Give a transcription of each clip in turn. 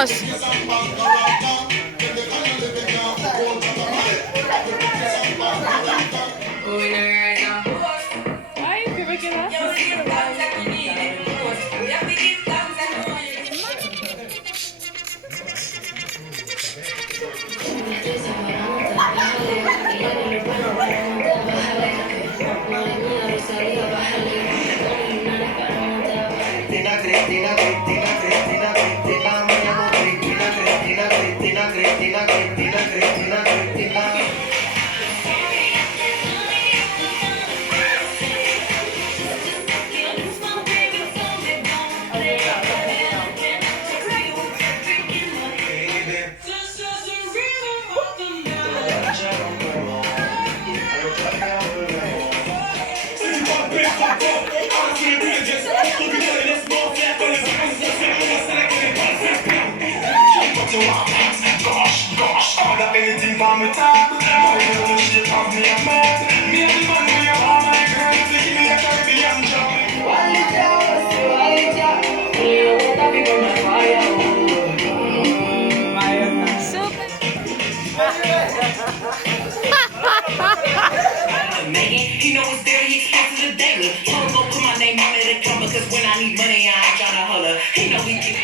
Vámonos. Ay, ¿qué me quedaste? Anything for me top, my girl, she have me a man. Me and the man we are all my girl, they give me a Caribbean joy. Megan, he know it's very expensive to date me. Told him go put my name on it and come because when I need money, I ain't tryna holler. He know we get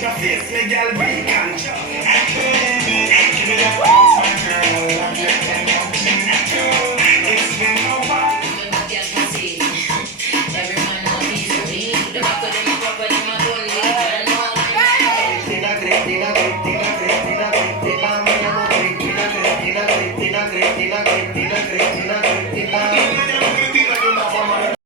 Watch my face, me gal, we can